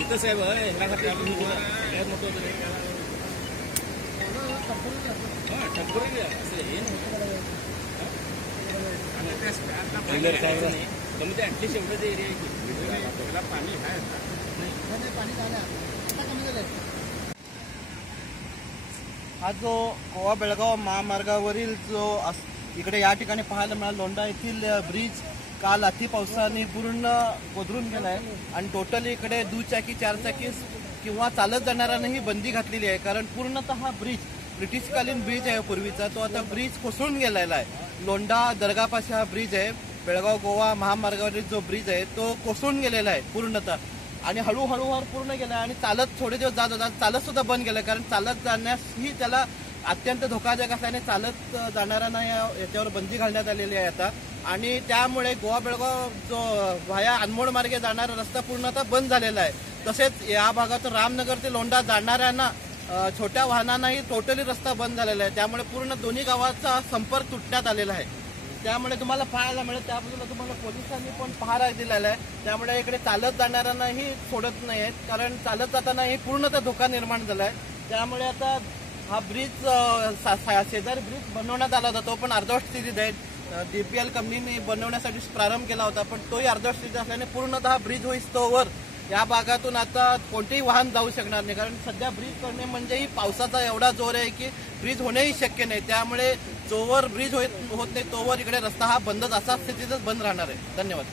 इथं साहेब ह्यासाठी आम्ही सगळ्यात मोठं होतं टेम्पोररी असं हे कमी ते ॲटलिस्ट एवढंच एरिया आहे की त्याला पाणी आहे नाही पाणी झालं आता कमी झालं. हा जो गोवा बेळगाव महामार्गावरील जो इकडे या ठिकाणी पाहायला मिळाला लोंढा येथील ब्रिज काल अति पावसाने पूर्ण कोसळून गेलाय आणि टोटली इकडे दुचाकी चारचाकी किंवा चालत जाणाऱ्यांनाही बंदी घातलेली आहे. कारण पूर्णतः हा ब्रिज ब्रिटिशकालीन ब्रिज आहे पूर्वीचा, तो आता ब्रिज कोसळून गेलेला आहे. लोंढा दर्गापाशी हा ब्रिज आहे, बेळगाव गोवा महामार्गावरील जो ब्रिज आहे तो कोसळून गेलेला आहे पूर्णतः आणि हळूहळू पूर्ण गेला आणि चालत थोडे दिवस जात होता, चालत सुद्धा बंद केलं कारण चालत जाण्यासही त्याला अत्यंत धोकादायक असल्याने चालत जाणाऱ्यांना याच्यावर बंदी घालण्यात आलेली आहे आता. आणि त्यामुळे गोवा बेळगाव जो व्हाया अनमोड मार्गे जाणारा रस्ता पूर्णतः बंद झालेला आहे. तसेच या भागातून रामनगर ते लोंढा जाणाऱ्यांना छोट्या वाहनांनाही टोटली रस्ता बंद झालेला आहे. त्यामुळे पूर्ण दोन्ही गावाचा संपर्क तुटण्यात आलेला आहे. त्यामुळे तुम्हाला पाहायला मिळेल त्या बाजूला तुम्हाला पोलिसांनी पण पहारा दिलेला आहे. त्यामुळे इकडे चालत जाणाऱ्यांनाही सोडत नाही आहेत कारण चालत जातानाही पूर्णतः धोका निर्माण झाला आहे. त्यामुळे आता हा ब्रिज शेजारी ब्रिज बनवण्यात आला होता, तो पण अर्धवट स्थितीत आहे. DPL कंपनीने बनवण्यासाठी प्रारंभ केला होता पण तोही अर्धवट स्थितीत असल्याने पूर्णतः ब्रिज होईस्तोवर या भागातून आता कोणतेही वाहन जाऊ शकणार नाही. कारण सध्या ब्रिज करणे म्हणजेही पावसाचा एवढा जोर आहे की ब्रिज होणेही शक्य नाही. त्यामुळे जोवर ब्रिज होत नाही तोवर इकडे रस्ता हा बंदच असा स्थितीतच बंद राहणार आहे. धन्यवाद.